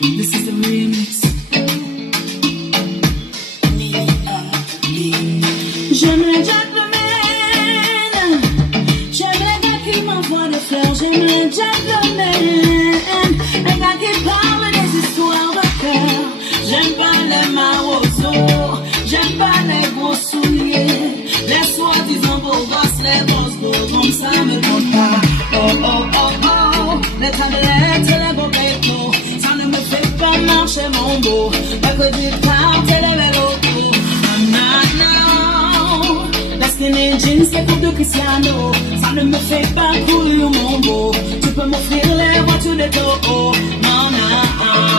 This is the remix. J'aime les gentlemen, j'aime les gars qui m'envoient des fleurs, j'aime les gentlemen, les gars qui parlent des histoires de cœur. J'aime pas les marosos, j'aime pas les gros souliers, les soi-disant beaux gosses, les grosses comme ça me compte pas. Oh oh oh oh, les tablettes et les beaux bétos, ça ne me fait pas marcher mon beau, pas que du temps et les vélos. Les jeans, les coupes de Cristiano, ça ne me fait pas courir mon beau. Tu peux m'offrir les voitures de Toho, non, non.